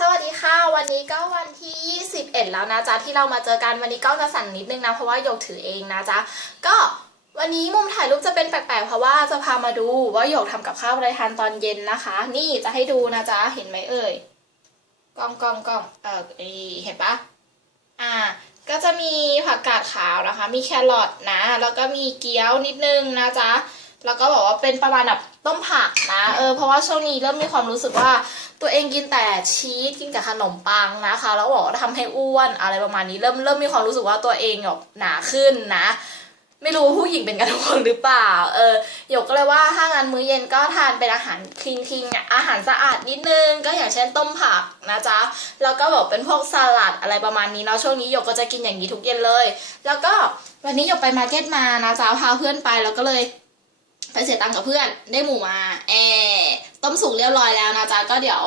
สวัสดีค่ะ วันนี้ก็วันที่ 21 แล้วนะจ๊ะ ที่เรามาเจอกันวันนี้ก็จะสั่นนิดนึงนะ เพราะว่าโยกถือเองนะจ๊ะ ก็วันนี้มุมถ่ายรูปจะเป็นแปลกๆ เพราะว่าจะพามาดูว่าโยกทำกับข้าวอะไรทานตอนเย็นนะคะ นี่จะให้ดูนะจ๊ะ เห็นไหมเอ่ยกล้องกล้องกล้องเออเห็นปะอ่า ก็จะมีผักกาดขาวนะคะ มีแครอทนะ แล้วก็มีเกี๊ยวนิดนึงนะจ๊ะ แล้วก็บอกว่าเป็นประมาณแบบต้มผักนะ เออ เพราะว่าช่วงนี้เริ่มมีความรู้สึกว่า ตัวเองกินแต่ชีสกินแต่ขนมปังนะคะ แล้วบอกว่าทำให้อ้วนอะไรประมาณนี้ เริ่มเริ่มมีความรู้สึกว่าตัวเองแบบหนาขึ้นนะ ไม่รู้ผู้หญิงเป็นกันทุกคนหรือเปล่า เออหยกก็เลยว่าถ้างั้นมื้อเย็นก็ทานเป็นอาหารคลีนคิงอาหารสะอาดนิดนึง ก็อย่างเช่นต้มผักนะจ๊ะ แล้วก็แบบเป็นพวกสลัดอะไรประมาณนี้เนาะช่วงนี้หยกก็จะกินอย่างนี้ทุกเย็นเลย แล้วก็วันนี้หยกไปมาร์เก็ตมานะจ๊ะพาเพื่อนไปแล้วก็เลย ไปเสียตังค์กับเพื่อนได้หมูมาแอต้มสุกเรียบร้อยแล้วนะจ๊ะก็เดี๋ยว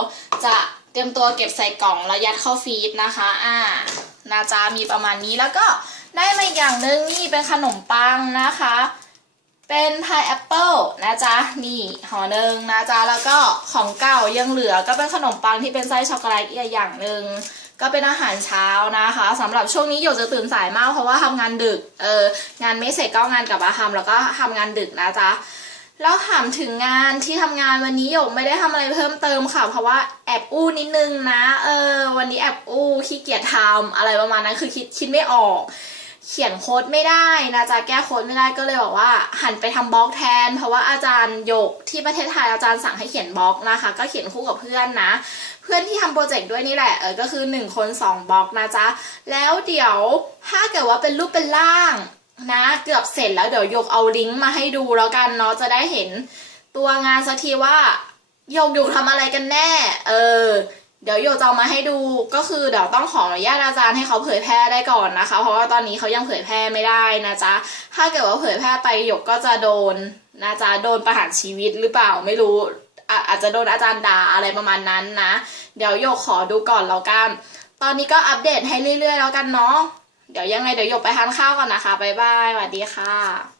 จะเตรียมตัวเก็บใส่กล่องแล้วยัดเข้าฟรีซนะคะ อ่านะจ๊ะมีประมาณนี้แล้วก็ได้มาอย่างหนึ่งนี่เป็นขนมปังนะคะ เป็นพายแอปเปิลนะจ๊ะนี่ห่อหนึ่งนะจ๊ะแล้วก็ของเก่ายังเหลือก็เป็นขนมปังที่เป็นไส้ช็อกโกแลตอีกอย่างหนึ่ง ก็เป็นอาหารเช้านะคะสำหรับช่วงนี้หยกจะตื่นสายมากเพราะว่าทำงานดึกเอองานไม่เสร็จก็งานกับอาทำแล้วก็ทำงานดึกนะจ๊ะแล้วถามถึงงานที่ทำงานวันนี้หยกไม่ได้ทำอะไรเพิ่มเติมค่ะ เพราะว่าแอบอู้นิดนึงนะเออวันนี้แอบอู้ขี้เกียจทำอะไรประมาณนั้นคือคิดคิดไม่ออก เขียนโค้ดไม่ได้นะจ๊ะแก้โค้ดไม่ได้ก็เลยบอกว่า หันไปทำบล็อกแทน เพราะว่าอาจารย์หยกที่ประเทศไทยอาจารย์สั่งให้เขียนบล็อกนะคะ ก็เขียนคู่กับเพื่อนนะ เพื่อนที่ทำโปรเจกต์ด้วยนี่แหละเออก็คือ 1 คน 2บล็อกนะจ๊ะแล้วเดี๋ยวถ้าเกิดว่าเป็นรูปเป็นร่างนะเกือบเสร็จแล้วเดี๋ยวหยกเอาลิงก์มาให้ดูแล้วกันเนาะจะได้เห็นตัวงานสักทีว่าหยกอยู่ทำอะไรกันแน่ เออ เดี๋ยวโยจะเอามาให้ดูก็คือเดี๋ยวต้องขออนุญาตอาจารย์ให้เขาเผยแพร่ได้ก่อนนะคะ เพราะว่าตอนนี้เขายังเผยแพร่ไม่ได้นะจ๊ะ ถ้าเกิดว่าเผยแพร่ไปหยกก็จะโดนนะจ๊ะโดนประหารชีวิตหรือเปล่าไม่รู้ออาจจะโดนอาจารย์ด่าอะไรประมาณนั้นนะ เดี๋ยวโยกขอดูก่อนแล้วกัน ตอนนี้ก็อัปเดตให้เรื่อยๆแล้วกันเนาะเดี๋ยวยังไงเดี๋ยวหยกไปทานข้าวก่อนนะคะบ๊ายบายสวัสดีค่ะ